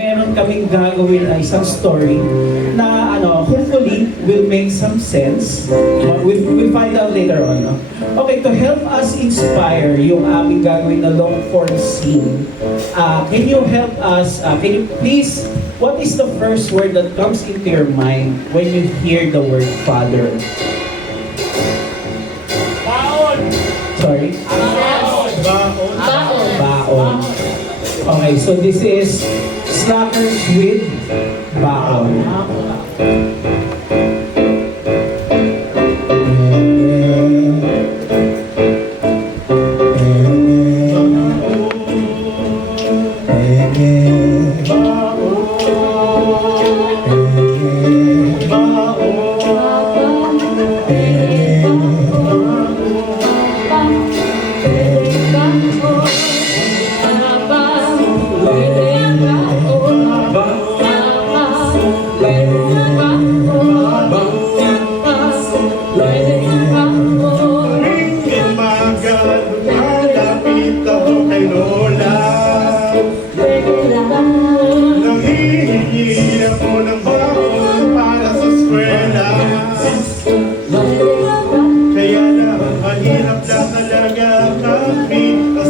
Meron kaming gagawin na isang story na hopefully will make some sense. We'll find out later on. No? Okay, to help us inspire yung aming gagawin na long form scene, can you help us, can you please, what is the first word that comes into your mind when you hear the word father? Baon! Sorry? Baon! Baon! Baon. Okay, so this is Slackers with Baon.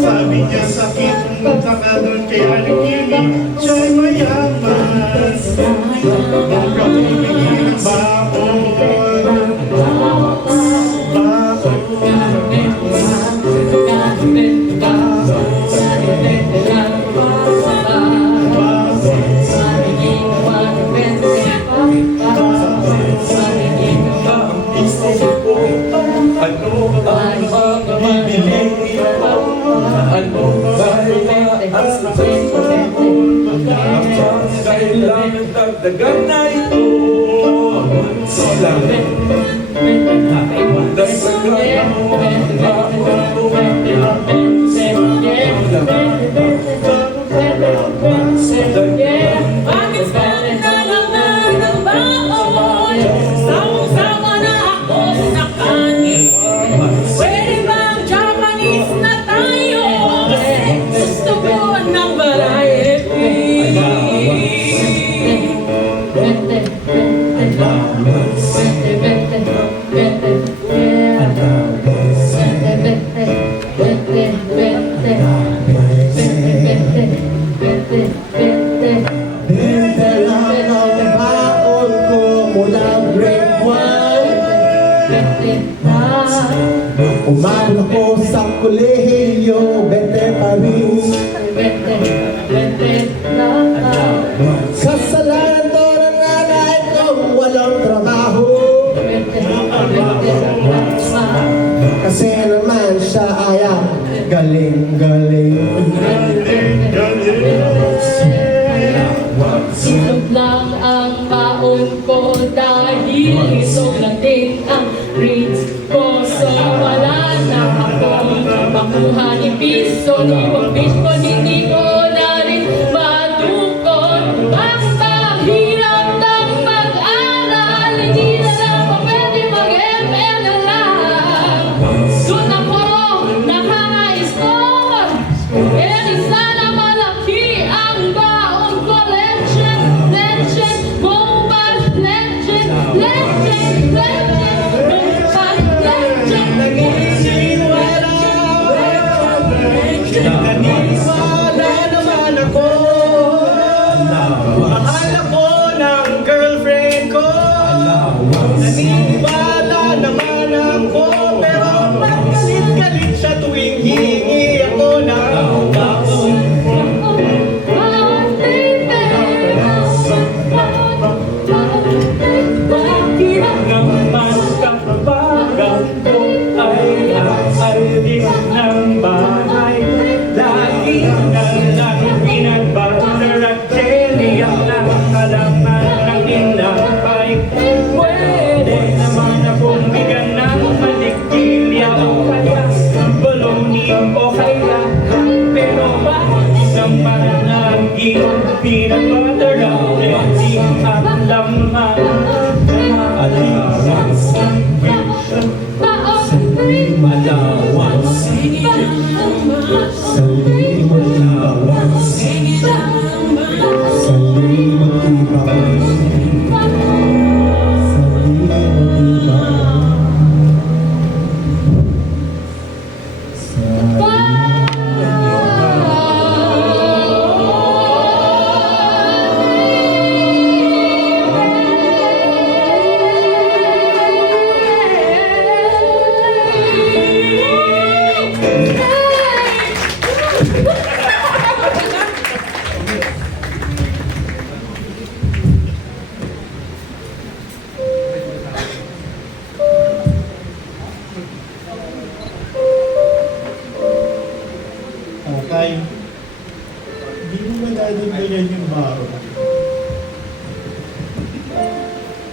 Sabi niya sakit punta ka doon kay Aligimi siya'y mayaman huwag ka tumingin ng baon kailangan dagdagan na ito. Dagdagan Bakit ba nalaman ng baon? Sawang-sawa na ako sa kanin. Pwede bang Japanese na tayo? Kasi gusto ko ng variety. Umabot ako sa kolehiyo, bete pa rin. Kasalanan to ng nanay kong walang trabaho. Kasi naman siya ay galing-galing. Silog lang ang baon ko dahil isolating ang grades ko. So wala na akong makuha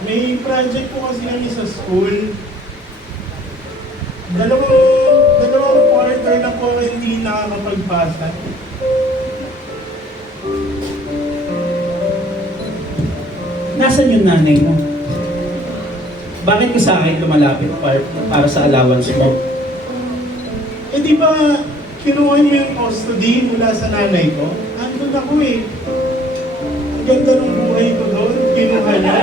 May project po kasi kami sa school. Dalawang quarter na po ako hindi nakakapagpasa. Nasaan yung nanay mo? Bakit ka sa akin lumalapit para sa allowance mo? Eh di ba kinuha niyo yung custody mula sa nanay ko? Andun ako eh. Ang ganda ng buhay ko doon. Kinuha niyo.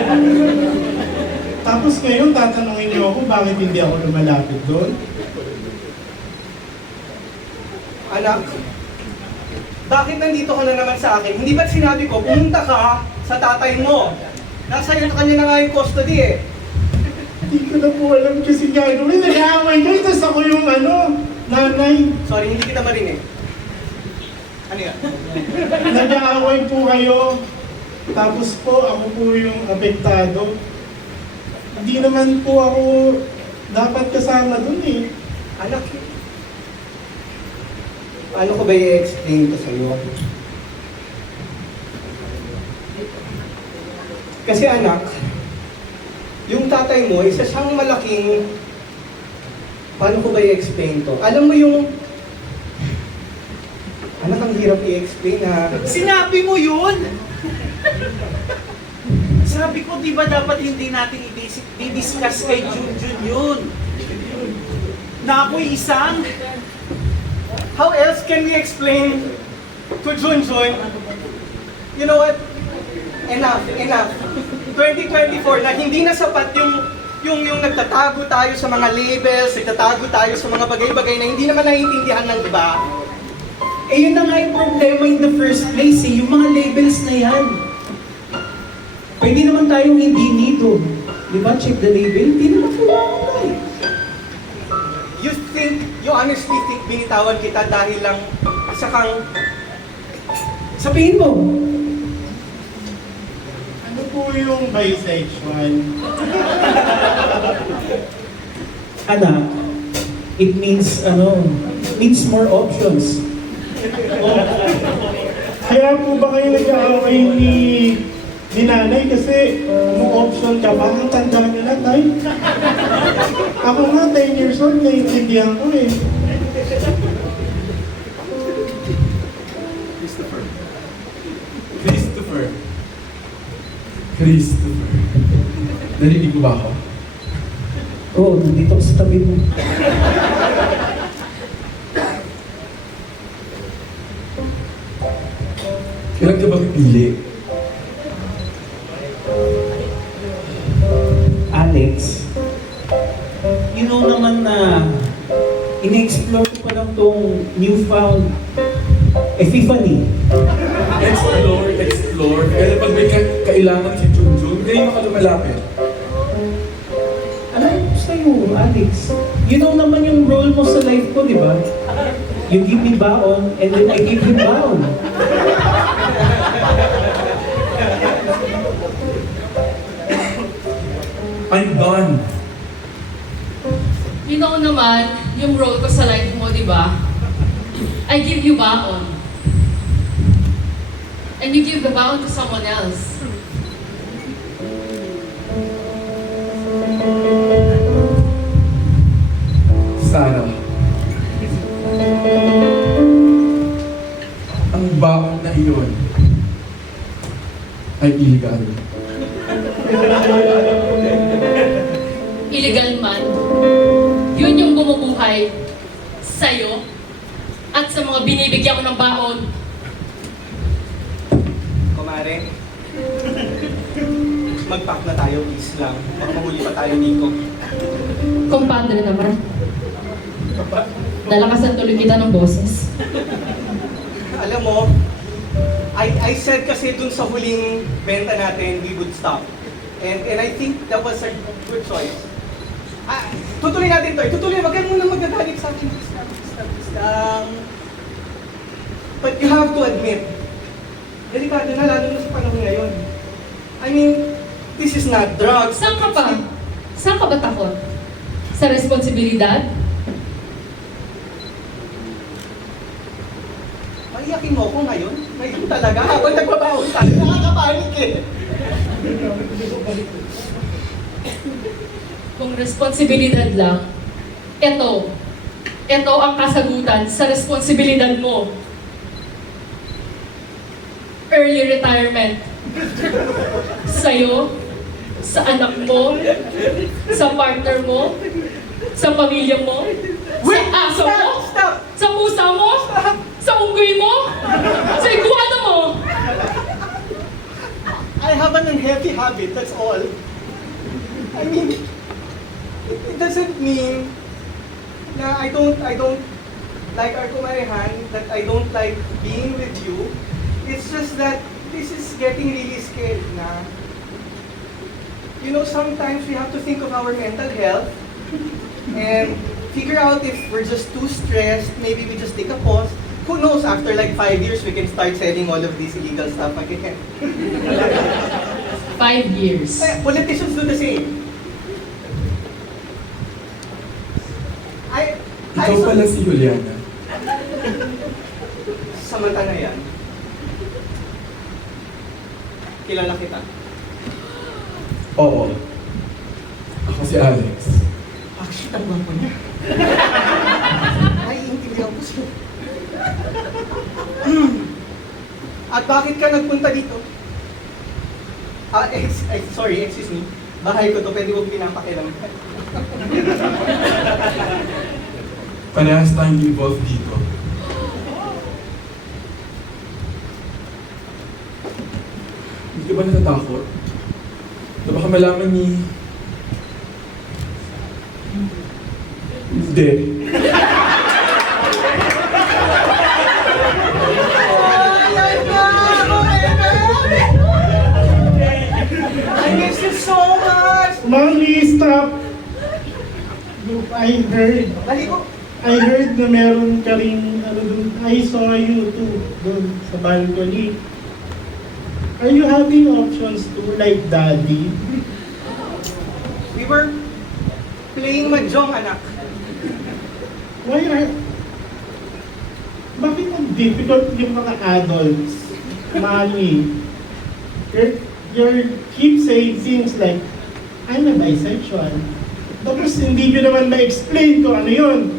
Tapos ngayon tatanungin niyo ako bakit hindi ako lumalapit doon? Anak, bakit nandito ka na naman sa akin? Hindi ba't sinabi ko, pumunta ka sa tatay mo? Nasa iyo kanya na nga yung custody eh. Hindi ko na po alam kasi gagawin. Nag-aaway kayo, tapos ako yung nanay. Sorry, hindi kita marinig. Ano yan? Nag-aaway po kayo. Tapos po, ako po yung apektado. Hindi naman po ako dapat kasama dun eh. Anak, paano ko ba i-explain ito sa'yo? Kasi anak, yung tatay mo, isa siyang malaking... Paano ko ba i-explain to? Alam mo yung... Anak, ang hirap i-explain ha. Sinabi mo yun! Sabi ko, di ba dapat hindi natin i-discuss kay Junjun yun? Na ako'y isang... How else can we explain to Junjun, you know what? Enough. 2024 na hindi na sapat yung nagtatago tayo sa mga labels, nagtatago tayo sa mga bagay-bagay na hindi naman naiintindihan ng iba. Eh yun na nga yung problema in the first place eh, yung mga labels na yan. Pwede naman tayong hindi nito. Di ba? Check the label, hindi naman kailangan eh. You honestly think binitawan kita dahil lang isa kang... Sabihin mo, Ano po yung bisexual? anak, it means, means more options. Kaya po ba kayo nag-aaway ni nanay kasi mo option ka ba? Ang tanda niyo na tayo. Ako nga 10 years old, naiintindihan ko eh. Christopher. Narinig ko ba ako? Oo, nandito ako sa tabi mo. Kailan ka ba pipili? Alex, you know naman na ine-explore ko pa lang tong newfound epiphany. Explore. Kaya pag may kailangan si Junjun, ngayon ka lumalapit. Alam ko sa'yo, Alex, you know naman yung role mo sa life ko, di ba? You give me baon, and then I give you baon. I'm done. You know naman, yung role ko sa life mo, di ba? I give you baon. And you give the baon to someone else. Sana. Ang baon na iyon ay illegal. Illegal man, yun yung bumubuhay sa'yo at sa mga binibigyan ko ng baon. Kumare, mag-pack na tayo, please lang. Magmahuli pa tayo dito. Compadre naman. Dalakasan tuloy kita ng boses. Alam mo, I said kasi dun sa huling benta natin, we would stop. And I think that was a good choice. Tutuloy natin to. Tutuloy, wag ka muna magagalit sa akin. Please lang. But you have to admit, delikado na lalo na sa panahon ngayon. I mean, this is not drugs. Saan ka ba? Saan ka ba takot? Sa responsibilidad? Paiyakin mo ako ngayon? Ngayon talaga? Habang nagbabaon tayo. Bakit? Kung responsibilidad lang, ito ang kasagutan sa responsibilidad mo. Early retirement. Sa'yo, sa anak mo, sa partner mo, sa pamilya mo, sa aso mo, Stop! sa pusa mo, sa unggoy mo, sa iguana mo. I have an unhealthy habit, that's all. I mean, it doesn't mean na I don't like our kumarehan, that I don't like being with you. It's just that this is getting really scary na. You know, sometimes we have to think of our mental health and figure out if we're just too stressed, maybe we just take a pause. Who knows, after like 5 years, we can start selling all of this illegal stuff again. 5 years. Politicians do the same. Ikaw pala si Juliana. Samanta na yan. Kilala kita. Oo. Ako si Alex. Actually, ang gwapo niya. Naiintindihan ko siya. At bakit ka nagpunta dito? Sorry, excuse me. Bahay ko to, pwede mo pinapakilam. Parehas tayong involved dito. Hindi ka ba natatakot? Na baka malaman ni... Hindi. I miss you so much! Mommy, stop! Look, I heard na meron ka rin, I saw you too, doon sa balcony. Are you having options too, like daddy? We were playing mahjong, anak. Bakit ang difficult yung mga adults? Mommy, you keep saying things like, I'm a bisexual. Tapos hindi nyo naman ma-explain kung ano yun.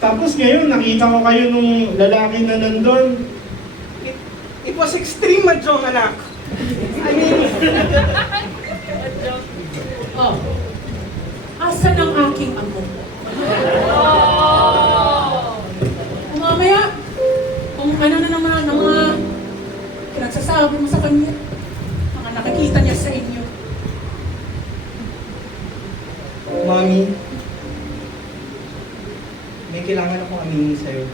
Tapos ngayon, nakita ko kayo nung lalaki na nandun. It was extreme mahjong, anak. I mean, Oh, asan ang aking amo? Mamaya, kung ano na naman ang mga pinagsasabi mo sa kanya, mga nakikita niya sa inyo. Mommy, may kailangan akong aminin sa'yo.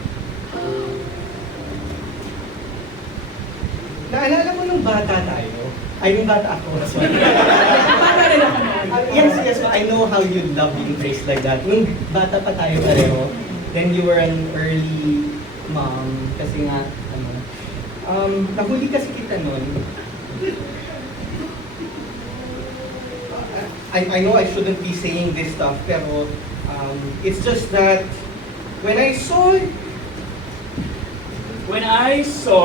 Naalala mo nung bata tayo? Ay, nung bata ako. Sorry. Para rin ako na. Yes, I know how you love being praised like that. Nung bata pa tayo pareho, then you were an early mom. Kasi nga, nahuli kasi kita nun. I know I shouldn't be saying this stuff, pero it's just that when I saw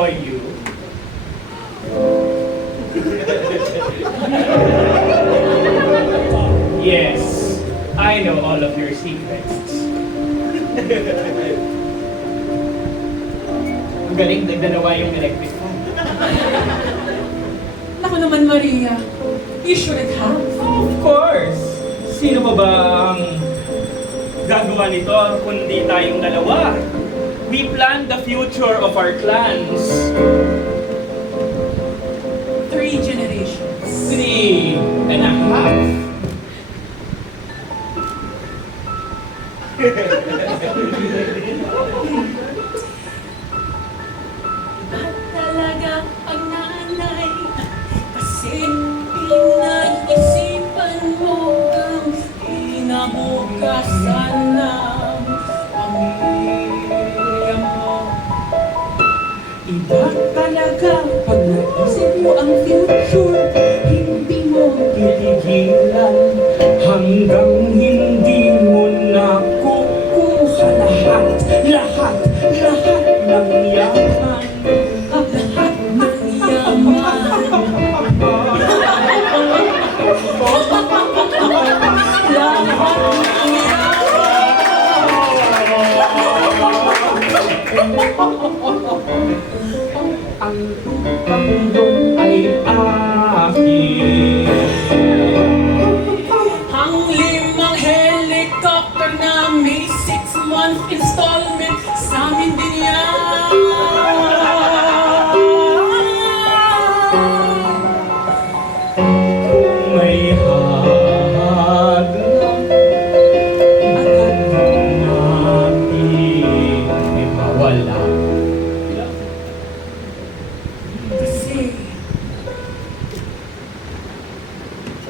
you, Yes, I know all of your secrets. Ang galing, nagdalawa yung electric fan. Naku naman, Maria. You should have. Of course! Sino ba ang gagawa nito kundi tayong dalawa? We plan the future of our clans. 3 generations. 3.5. At talaga ang nanay, kasi pinag-isipan mo ang kinabukasan ng pamilya mo. Iba talaga pag naisip mo ang future, hindi mo titigilan hanggang hindi mo nakukuha lahat ng yaman, lahat ng yaman.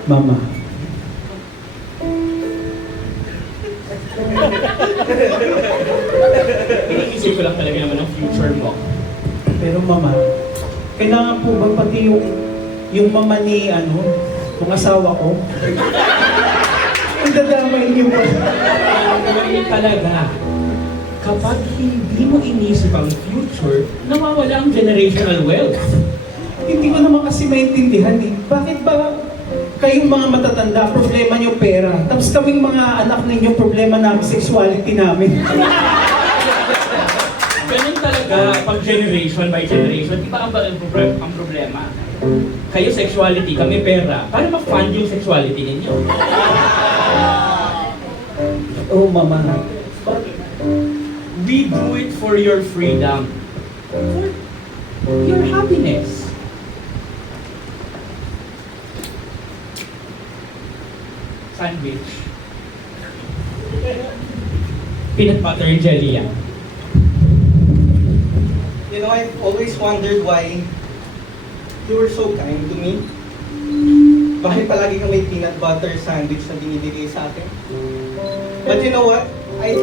Mama, Iniisip ko lang talaga naman ang future mo. pero mama, kailangan po ba pati yung mama ni yung asawa ko? Ang dadamay niyo po. Ganyan talaga. Kapag hindi mo inisip ang future, nawawala ang generational wealth. Hindi ko naman kasi maintindihan eh. Bakit ba kayong mga matatanda, problema niyo pera, tapos kaming mga anak ninyo, problema namin, sexuality namin. Ganun talaga, pag generation by generation, iba ang problema. Kayo sexuality, kami pera, para ma-fund yung sexuality ninyo. Oh, mama. We do it for your freedom. For your happiness. Sandwich. Peanut butter and jelly yan. You know, I've always wondered why you were so kind to me. Bakit palagi kang may peanut butter sandwich na binibigay sa akin? But you know what? I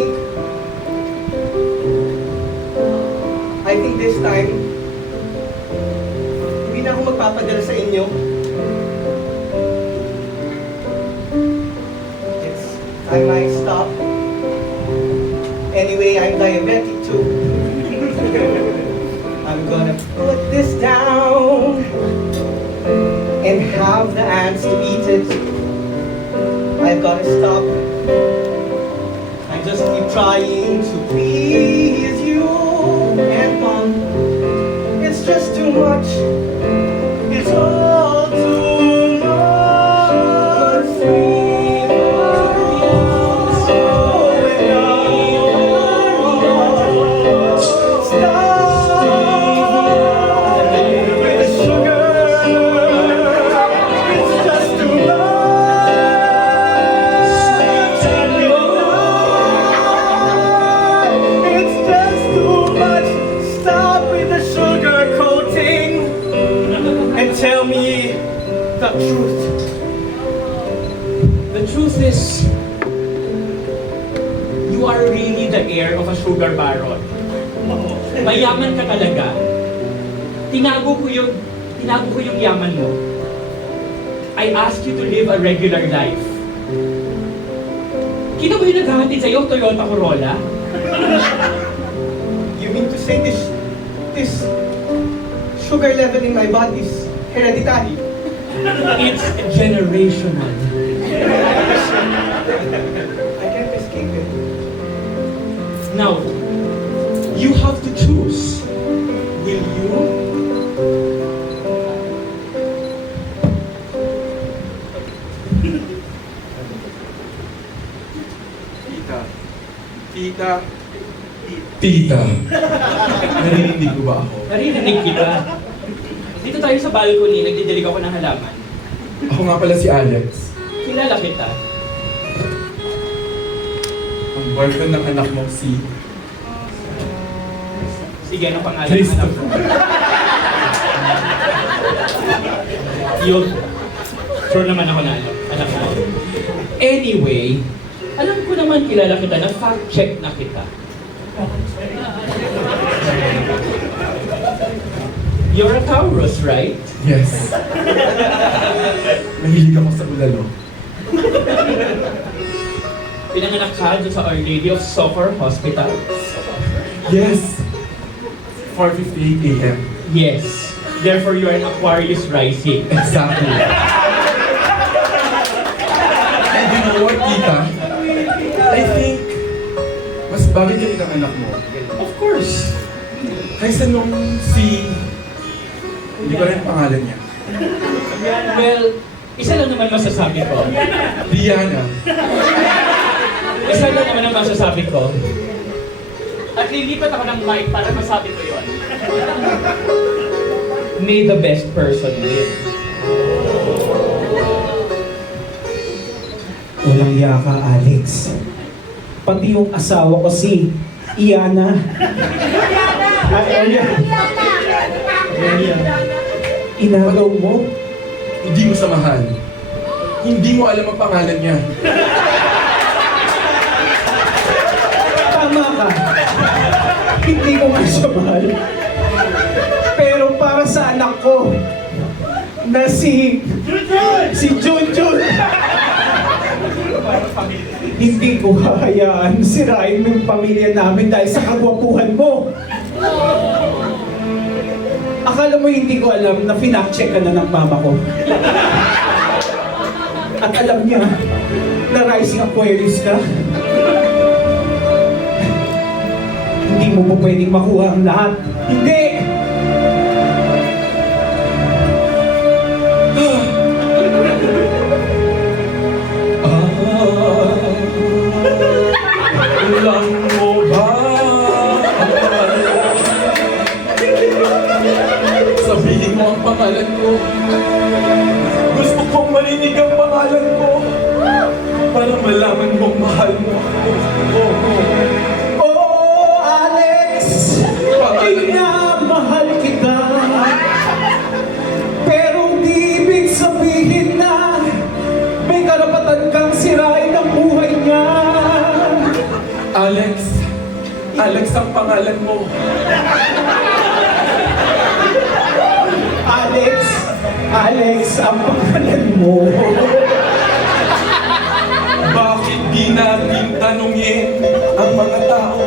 think this time, hindi na ako magpapadala sa inyo. It's time I stop. Anyway, I'm diabetic too. I'm gonna put this down and have the ants to eat it. I've gotta stop. I just keep trying to please you and Mom. It's just too much. It's all too much for you. So stop with the sugar. It's just too It's just too much. Stop with the sugar coating and tell me the truth. The truth is, you are really the heir of a sugar baron. Mayaman ka talaga. Tinago ko yung yaman mo. I asked you to live a regular life. Kino ba yung naghahatid sa'yo, Toyota Corolla? You mean to say this sugar level in my body is hereditary? It's generational. I can't escape it. Now, you have to choose. Will you Tita, narinig ko ba ako? Naririnig kita? Dito tayo sa balcony, nagdidilig ako ng halaman. Ako nga pala si Alex. Kilala kita. Ang boyfriend ng anak mo, si Sige, anong pangalan ng Cristo. anak mo? Yun. Sure naman ako na anak mo. Anyway, alam ko naman kilala kita, na-fact check na kita. You're a Taurus, right? Yes. Mahilig ako sa ulalo. Pinanganak ka doon sa Our Lady of Soccer Hospital? Yes. 4:58 a.m. Yes. Therefore, you are an Aquarius rising. Exactly. And you know what, tita? I think, mas bagay ka rin ang anak mo. Of course. Kaysa nung si... Hindi ko rin ang pangalan niya. Well, isa lang naman masasabi ko. Diana. Isa lang naman ang masasabi ko. At lilipat ako ng mic para masabi ko yon. May the best person win. Walang yaka, Alex. Pati yung asawa ko si Iana. Ganyan. Inagaw mo? Hindi mo samahan. Hindi mo alam ang pangalan niya. Tama ka. Hindi ko nga siya mahal. Pero para sa anak ko, na si Junjun, hindi ko hahayaan sirain mo yung pamilya namin dahil sa kagwapuhan mo. Akala mo hindi ko alam na finact-check ka na ng mama ko. At alam niya na rising Aquarius ka. Hindi mo po pwedeng makuha ang lahat. Hindi! Alam mo ba ang pangalan? Sabihin mo ang pangalan ko. Gusto kong marinig ang pangalan ko. Para malaman mong mahal mo ako. Oh, Alex! Minamahal kita. Pero di ibig sabihin na may karapatan kang sirain ang buhay niya. Alex. Alex ang pangalan mo. Alex! Alex, ang pangalan mo. Bakit di natin tanungin ang mga tao?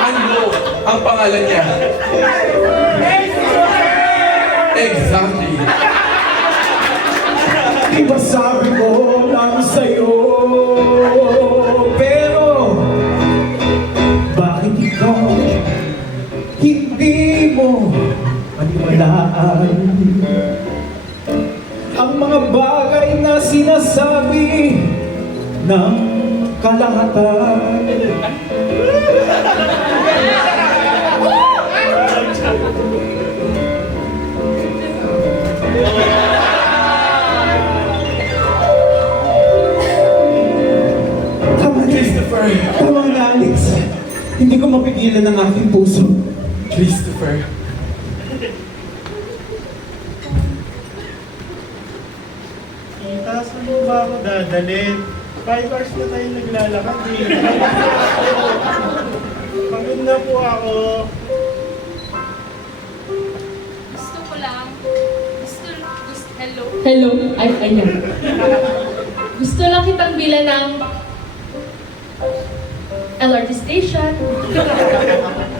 Ano ang pangalan niya? Exactly. Diba sabi ko lang sa'yo? Pero, bakit ikaw hindi mo paniwalaan ang mga bagay na sinasabi ng kalahatan? Tama na, Christopher. tama na, Alex. Hindi ko mapigilan ang aking puso. Christopher. Tita, saan mo ba ako dadalhin? 5 hours na tayo naglalakad eh. Pagod na po ako. Gusto ko lang. Hello? Hello? Ay, ayan. Gusto lang kitang bilan ng LRT station.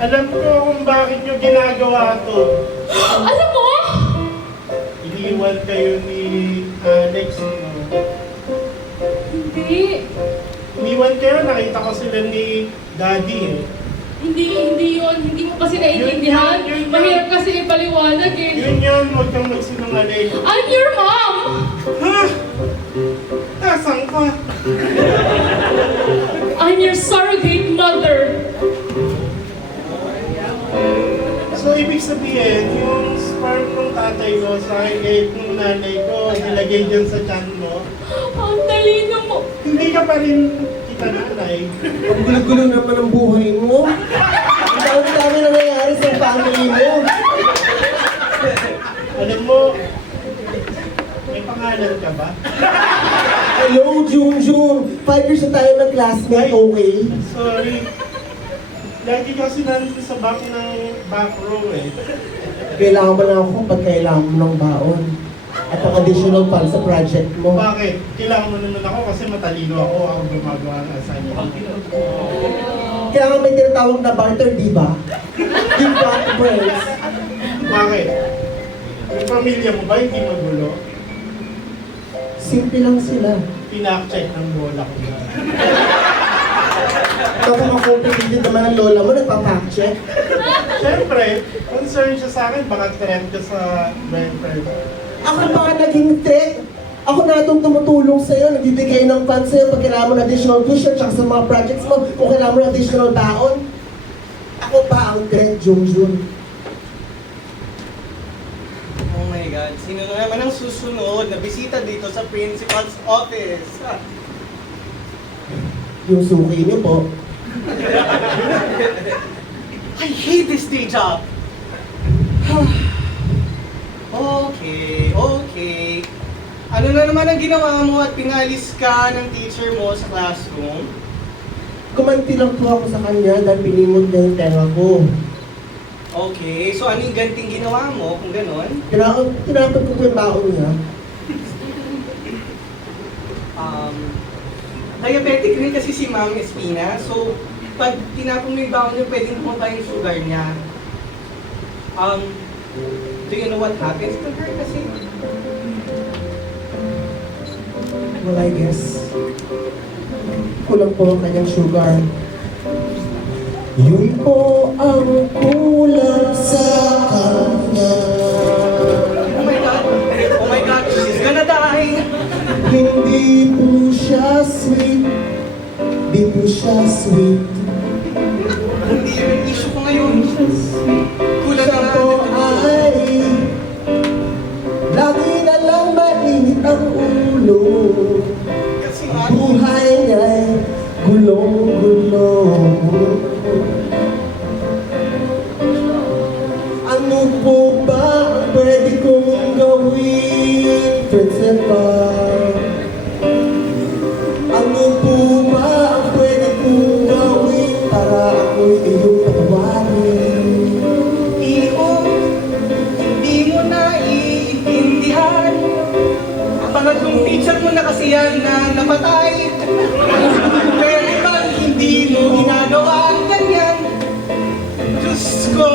Alam ko kung bakit nyo ginagawa to. Alam mo? Iniwan kayo ni Alex. No? Hindi. Iniwan kayo, nakita ko sila ni Daddy eh. Hindi yun. Hindi mo kasi naiintindihan. Yun. Mahirap kasi ipaliwanag eh. Yun, huwag kang magsinungaling. I'm your mom! Ha? Nasaan ka? I'm your surrogate mother. So, ibig sabihin, yung sperm ng tatay ko sa egg ng nanay ko, nilagay dyan sa tiyan mo, Ang talino mo. hindi ka pa rin kita nanay. Ang gulo-gulo naman ang buhay mo. Ang dami-dami nangyayari sa family mo. Alam mo, may pangalan ka ba? Hello, Junjun. 5 years na tayo ng classmate, okay? Sorry. Lagi kasi nandun sa back row eh. Kailangan mo lang ako pag kailangan mo ng baon. At ang additional fund sa project mo. Bakit? Kailangan mo naman ako kasi matalino ako ang gumagawa ng assignment. Kailangan may tinatawag na barter, di ba? Give back friends. Bakit? Yung pamilya mo ba hindi magulo? Simple lang sila. Pinak-check ng bola ko na. Baka makomplicated naman ang lola mo, nagpa-fact check. Siyempre, concern siya sa akin, baka threat ka sa welfare. Ako pa nga naging threat. Ako na itong tumutulong sa'yo, nagbibigay ng funds sa'yo pag kailangan mo ng additional tuition tsaka sa mga projects mo, kung kailangan mo ng additional taon. Ako pa ang threat, Junjun. Oh my God, sino na naman ang susunod na bisita dito sa principal's office? Yung suki niyo po. I hate this day job. Okay. Ano na naman ang ginawa mo at pinalis ka ng teacher mo sa classroom? Kumanti lang po ako sa kanya dahil pinimot niya yung tenga ko. Okay, so ano yung ganting ginawa mo kung ganon? Tinapon ko po yung baon niya. Diabetic rin kasi si Ma'am Espina, so pag tinapon mo yung baon niya, pwedeng pumunta yung sugar niya. Do you know what happens to her kasi? Well, I guess, kulang po ang kanyang sugar. Yun po ang kulang sa kanya. Oh my God, she's gonna die! Hindi po siya sweet. Di po siya sweet. Hindi yung issue ko ngayon. Kulang Siya na po ay lagi na lang mainit ang ulo. kasi nga, Buhay niya'y gulong-gulo. Ano po ba ang pwede kong gawin, Principal? Ano po ba ang pwede kong gawin para ako'y iyong patawarin? hindi mo na iintindihan. Ang pangatlong teacher mo na kasi yan na napatay. Pero bang hindi mo ginagawa ang ganyan? Diyos ko!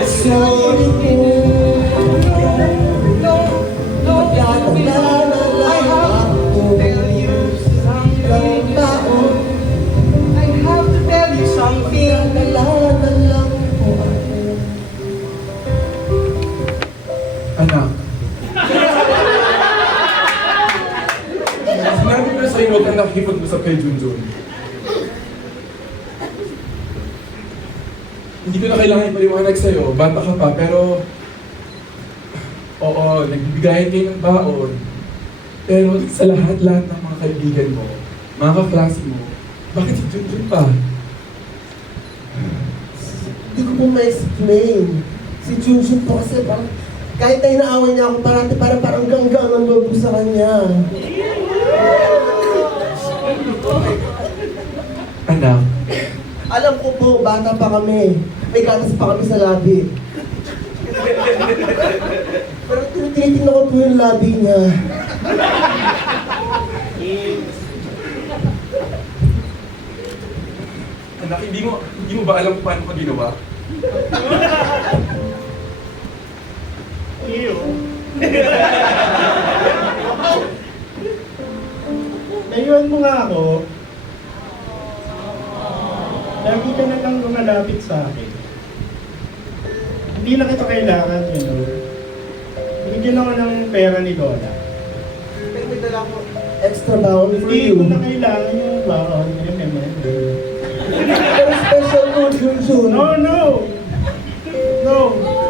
Sorry po. No, no, Magdadala na I lang have to ako tell you something. ng taon. I have to tell you something. Magdadala na lang po ako. Anak. Sinabi ko na sa'yo, huwag kang nakikipag-usap kay Junjun. Hindi ko na kailangan ipaliwanag sa'yo, bata ka pa, pero... Oo, nagbibigayan kayo ng baon. Pero sa lahat-lahat ng mga kaibigan mo, mga kaklase mo, bakit si Junjun pa? Hindi ko po ma-explain. Si Junjun po kasi parang kahit na inaaway niya ako parati parang ganggang ang loob ko sa kanya. Anak, Alam ko po, bata pa kami. May gatas pa kami sa labi. Pero tinitingnan ko po yung labi niya. anak, hindi mo ba alam kung paano ka ginawa? Iyo. Layuan mo nga ako. Lagi ka na lang lumalapit sa akin. Hindi na kita kailangan, you know. Binigyan ako ng pera ni Lola. May dala ko extra baon for Hindi you. ko na kailangan yung baon. Pero special to Junjun. No, no! No!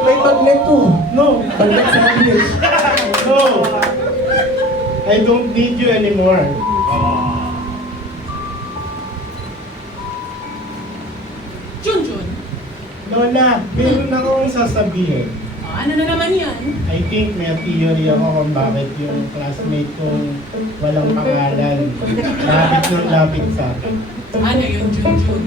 May magnet to. No! Magnet sandwich. No! I don't need you anymore. Junjun, Lola, meron akong sasabihin. ano na naman yan? I think may theory ako kung bakit yung classmate kong walang pangalan lapit ng lapit sa akin. Ano yun, Junjun?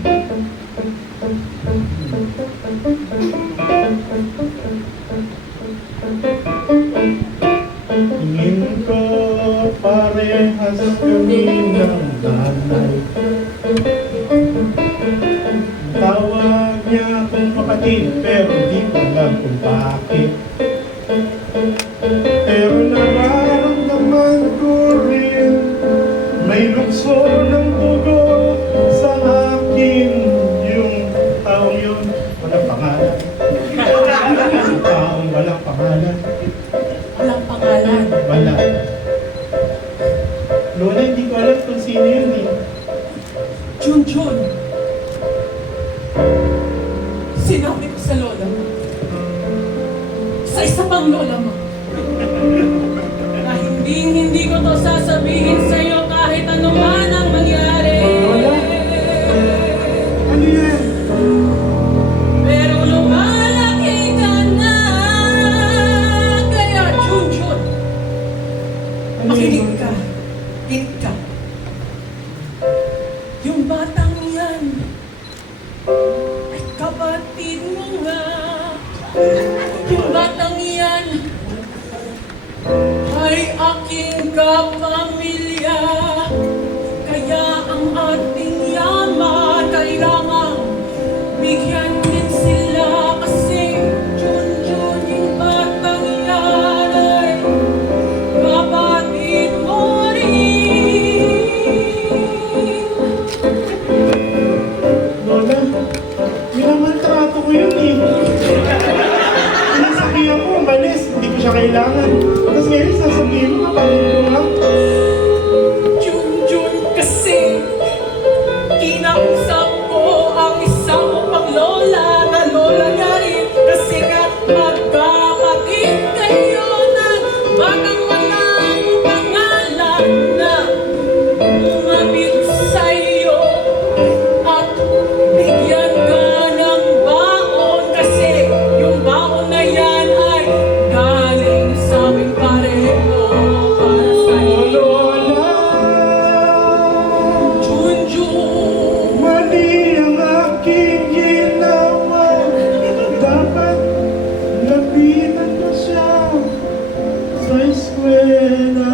Tingin ko parehas kami ng nanay. Tawag niya akong kapatid pero di ko alam kung bakit. Pero nararamdaman ko rin may lukso ng dugo sa akin. Yung taong yun walang pangalan. Yung taong walang pangalan. Walang pangalan. Wala. Lola, hindi ko alam kung sino yun eh. Junjun, sinabi ko sa lola mo, sa isa pang lola mo, na hindi ko to sasabihin sa'yo kahit ano man ang mangyari. Lola? Yung batang yan ay kapatid mo nga. Yung batang yan ay aking kapamilya. Kaya ang ating yaman kailangan bigyan din sila. Kasi Junjun yung batang yan ay kapatid mo rin. Lola, minamaltrato ko yun eh. Sinasabihan ko, umalis, hindi ko siya kailangan. Tapos ngayon, sasabihin mo, kapatid ko nga. Junjun kasi kinausap ko ang isang pang lola na lola niya rin. Kasi nga magkapatid kayo na batang walang pangalan na umapit sa'yo at bigyan ka ng baon. Kasi yung baon na yan ay galing sa aming pareho para sa'yo. Lola, Junjun, mali ang aking ginawa. Dapat lapitan ko siya sa eskwela.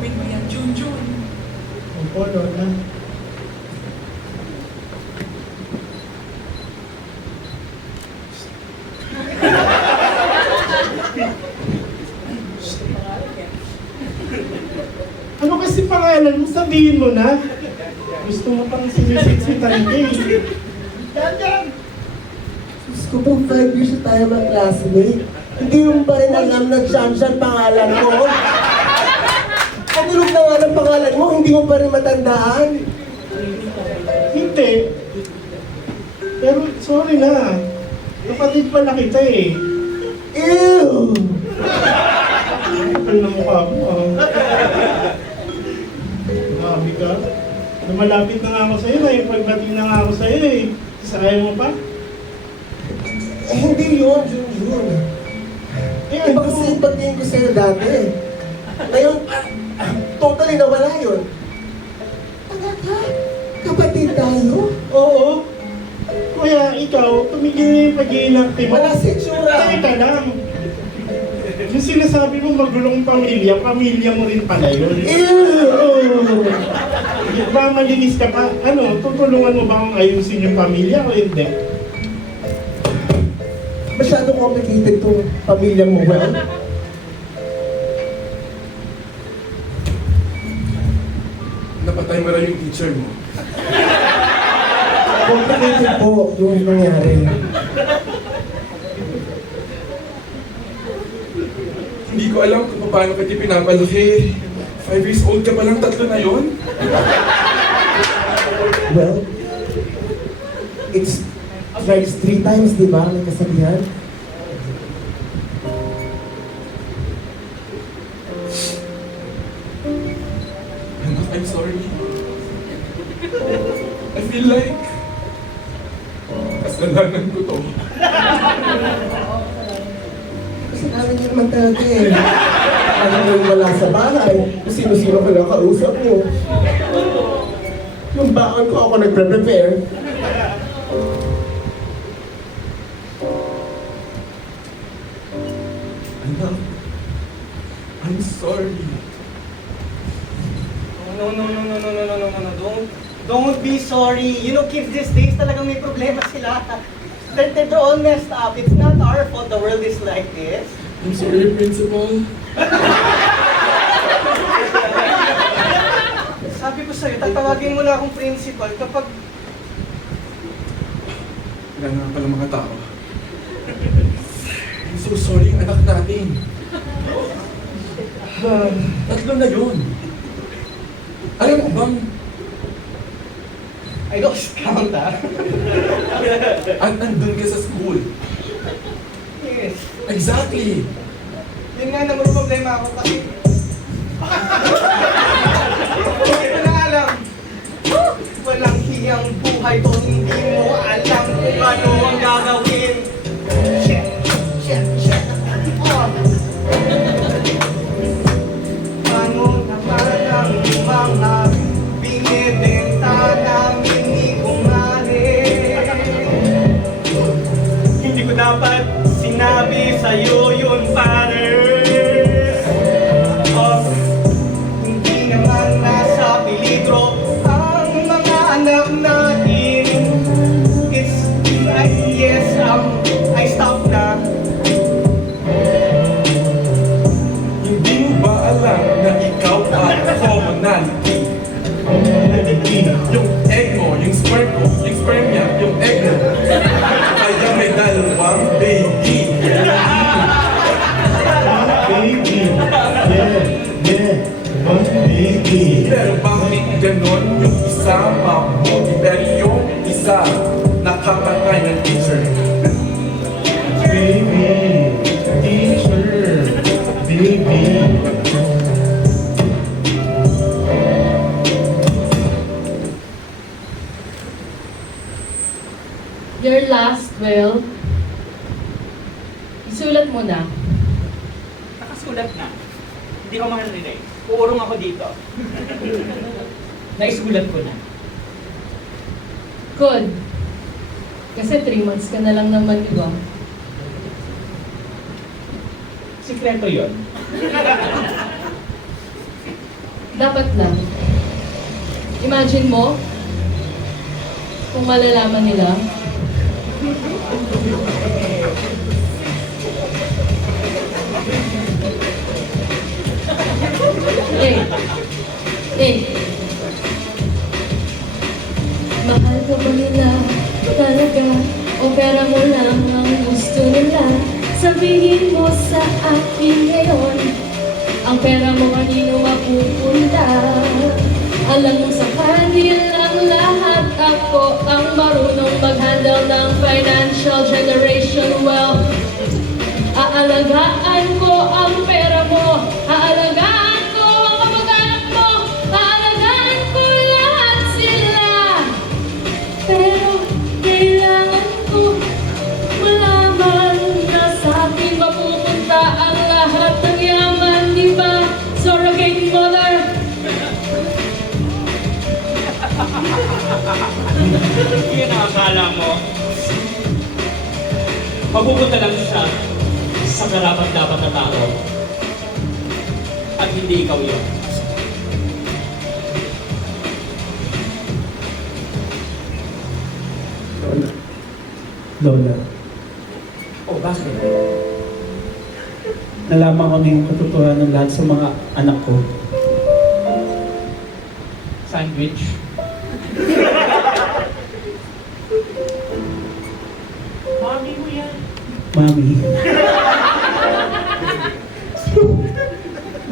win mo yan, Junjun. Opo, Lola. Ano kasi pangalan mo? Sabihin mo na. Gusto mo pang sinisiksitan ka eh. Diyos ko pong 5 years na tayo mga classmate. Hindi mo pa rin alam na Shanshan pangalan ko. Kanilog na nga ng pangalan mo, hindi mo pa rin matandaan. Hindi. Pero sorry na. Kapatid pala kita eh. Ew! Kapal na mukha mo ah. Grabe ka. Lumalapit na nga ako sa'yo. Pagdating na nga ako sa'yo eh. Sayang mo pa? Eh, hindi yun, Junjun. Eh, Iba kasi yung pagtingin ko sa'yo dati. Ngayon, totally nawala yun. Talaga? Kapatid tayo? Oo. Kuya, ikaw, tumigil na yung pag-iinarte mo. Wala si Chura. Teka lang. Yung sinasabi mo magulong pamilya, pamilya mo rin pala yun. Ew! Ba malinis ka pa? Ano, tutulungan mo ba akong ayusin yung pamilya o hindi? Masyado complicated tong pamilya mo, well? Napatay mo rin yung teacher mo. Complicated po yung nangyari. Hindi ko alam kung paano kita pinapalaki. 5 years old ka pa lang, 3 na yun? Well, it's thrice 3 times, di ba? May kasabihan. Anak, I'm sorry. I feel like kasalanan ko to. Kasalanan niyo naman talaga eh. Ano yung wala sa bahay, kung sino-sino ko lang kausap niyo. Yung baon ko ako nagpre-prepare. Anak, I'm sorry. No, don't be sorry. You know, kids these days talagang may problema sila. They're all messed up. It's not our fault the world is like this. I'm sorry, Principal. Sabi ko sa'yo, tatawagin mo na akong principal kapag... Wala na pala mga tao. I'm so sorry yung anak natin. 3 na yun. Alam mo bang I lost count, ah. andun ka sa school? Yes. Exactly. Yun nga naman problema ako kasi... Hindi ko na alam. Walang hiyang buhay to, hindi mo alam kung ano ang gagawin. Shit. Oh. Bangon na sa'yo yun, Father. Oh, hindi naman nasa peligro ang mga anak natin. Yes, I stop na. Hindi mo ba alam na ikaw ang commonality? Yung egg mo, yung sperm ko, yung sperm niya, yung egg mo. Kaya may dalawang baby. Baby. Yeah. One baby. Pero bakit ganon yung isa mabuti, pero yung isa nakapatay ng teacher? Baby. Teacher. Baby. Your last will, isulat mo na. Nakasulat na. Hindi ko makarinig. Uurong ako dito. Naisulat ko na. Good. Kasi 3 months ka na lang naman, di ba? Sikreto yon. Dapat lang. Imagine mo, kung malalaman nila, mahal ka ba nila talaga? O pera mo lang ang gusto nila? Sabihin mo sa akin ngayon, ang pera mo kanino mapupunta? Alam mo sa kanilang lahat, ako ang marunong mag-handle ng financial generation wealth. Aalagaan ko ang pera mo, aalagaan ko ang kamag-anak mo, aalagaan ko lahat sila. Pero kailangan ko malaman na sa akin mapupunta ang lahat ng yaman, di ba? Surrogate mother. Yun ang akala mo. Mapupunta lang siya sa karapat-dapat na tao. At hindi ikaw yun. Lola, Oh, bakit? nalaman ko na yung katotohanan lahat sa mga anak ko. Sandwich? Mami mo yan. Mami.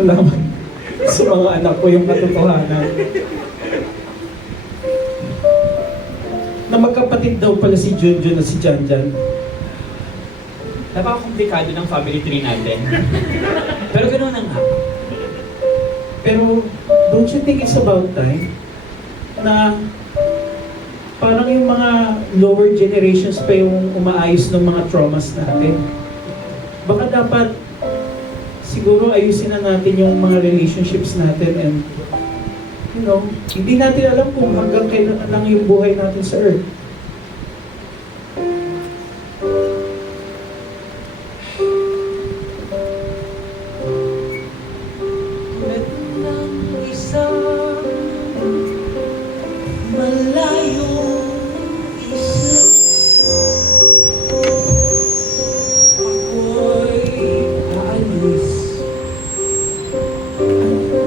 Nalaman sa mga anak ko yung katotohanan. Na magkapatid daw pala si Junjun at si Janjan. Napaka-komplikado ng family tree natin. Pero ganoon na nga. Pero don't you think it's about time na parang yung mga lower generations pa yung umaayos ng mga traumas natin? Baka dapat siguro ayusin na natin yung mga relationships natin and hindi natin alam kung hanggang kailan lang yung buhay natin sa earth.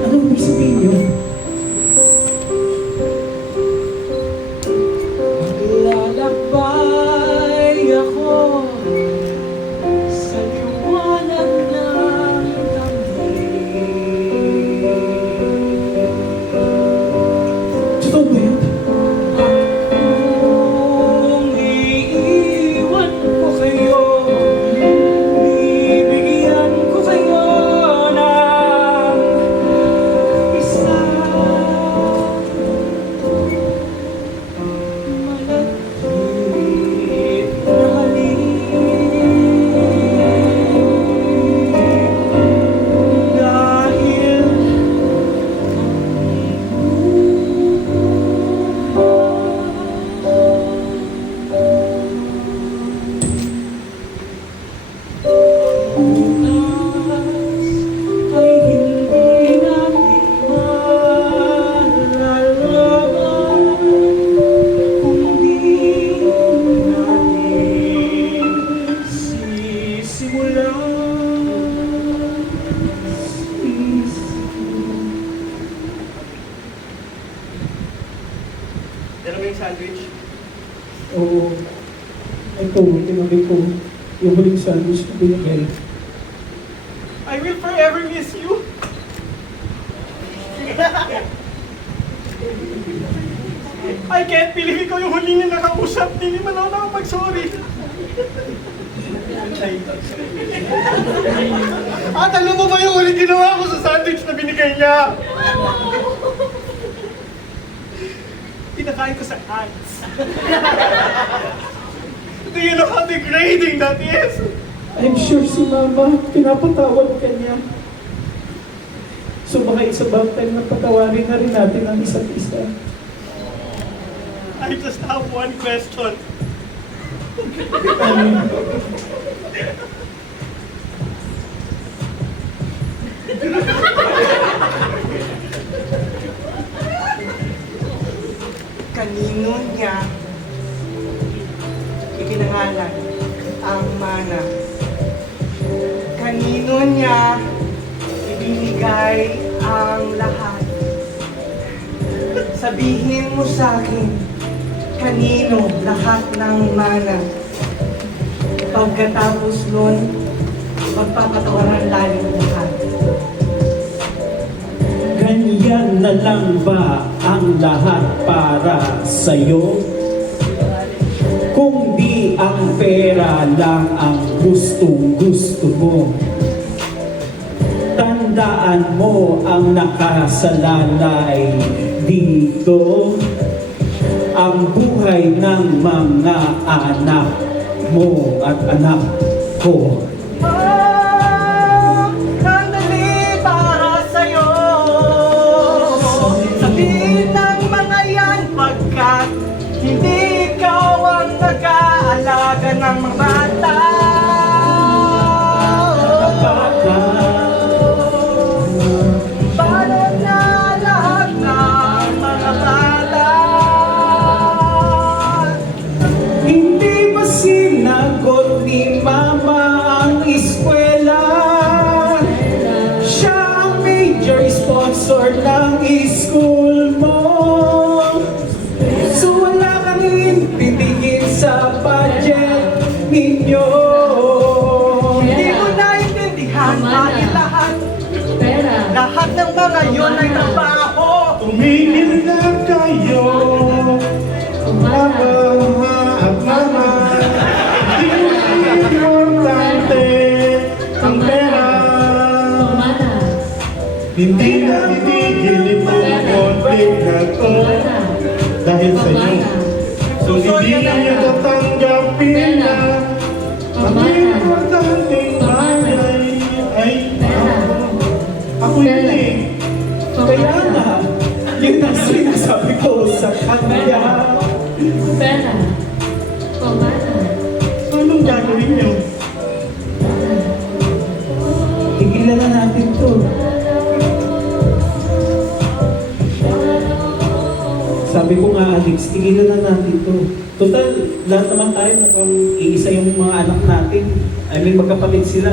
Ano ibig sabihin yun? yung sandwich? Oo. Ito, tinabi ko yung huling sandwich na binigay. I will forever miss you. I can't believe ikaw yung huling na nakausap. Hindi man ako nakapag-sorry. At alam mo ba yung huling ginawa ko sa sandwich na binigay niya? Pinakain ko sa ants. Do you know how degrading that is? I'm sure si Mama, pinapatawad ka niya. So baka it's about time na patawarin na rin natin ang isa't isa. I just have one question. Kanino niya ipinangalan ang mana? Kanino niya ibinigay ang lahat? Sabihin mo sa akin, kanino lahat ng mana? Pagkatapos nun, magpapatawaran tayo lahat. Ganyan na lang ba ang lahat para sa'yo? Kung di ang pera lang ang gustong-gusto mo, tandaan mo ang nakasalalay dito, ang buhay ng mga anak mo at anak ko. Sandali para sa'yo. Sabihin ng mga yan pagkat hindi ikaw ang nag-aalaga ng mga bata. Paano na lahat ng mga bata? Hindi ba sinagot ni Mama ang eskwela? Siya ang major sponsor ng school mo. So wala kang titingin sa budget ninyo. Hindi mo naintindihan bakit lahat ng mga yun ay trabaho. Tumigil na kayo, Mama at Mama. Hindi importante ang pera. Hindi na titigil itong konflict na to dahil sa inyo. So hindi niyo tatanggapin na ang importanteng bagay ay ako yun eh. Kaya nga, yun ang sinasabi ko sa kanya. Pera. Pamana. Anong gagawin niyo? Tigilan na natin to. Sabi ko nga, Alex, tigilan na natin to. Total, lahat naman tayo mukhang iisa yung mga anak natin. I mean, magkapatid sila.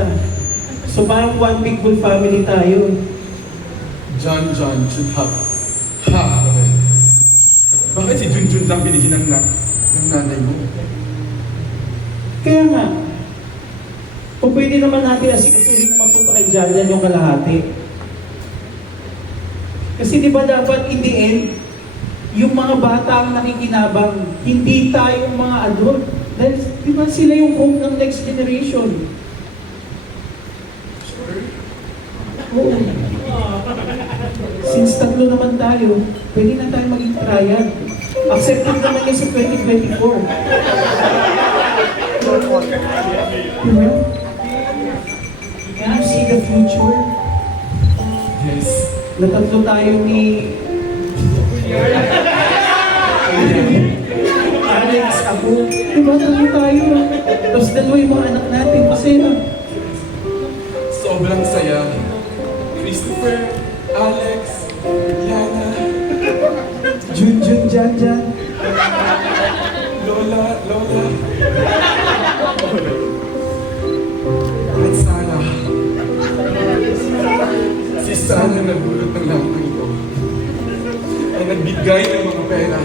So parang one big full family tayo. John should have half of it. Bakit si Junjun lang binigyan ng nanay mo? Kaya nga, kung pwede naman natin asikasuhin na mapunta kay Jarian yung kalahati. Kasi di ba dapat in the end, yung mga bata ang nakikinabang, hindi tayong mga adult. Dahil di ba sila yung hope ng next generation? Oo. Since tatlo naman tayo, pwede na tayo maging triad. Accepted naman yun sa 2024. Diba? Can you see the future? Yes. Na tatlo tayo ni Alex, ako. Diba tatlo tayo? Tapos dalawa yung mga anak natin. Masaya. Sobrang saya. Christopher, Alex, Yana, Junjun, Janjan. Lola. At Sana. Si Sana nagulot ng lahat ng ito. Ay nagbigay ng mga pera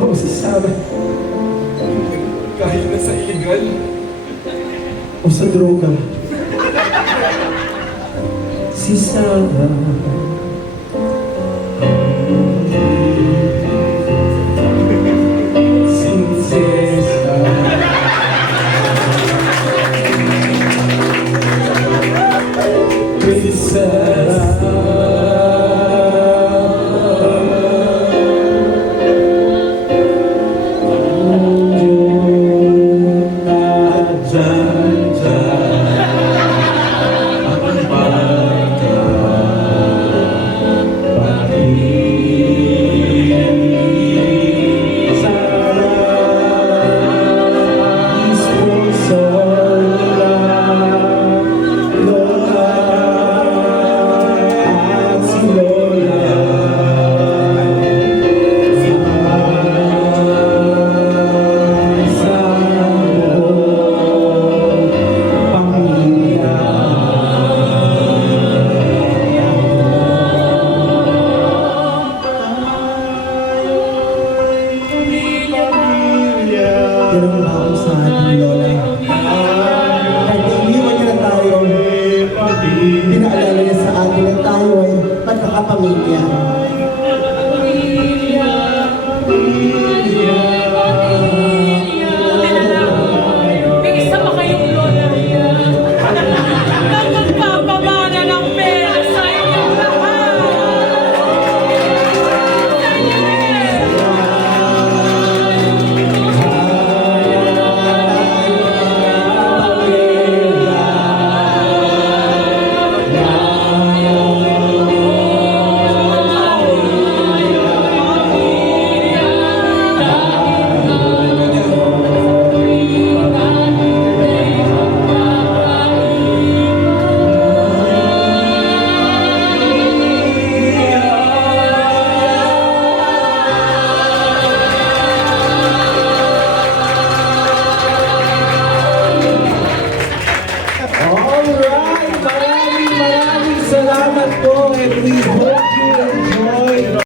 Oh, si Sarah. Kahit na sa illegal. O sa droga. Si Sarah. Sincera. Ganun ba ako sa ating lola? Kahit iniwan niya na tayo, pinaalala niya sa atin na tayo ay magkakapamilya.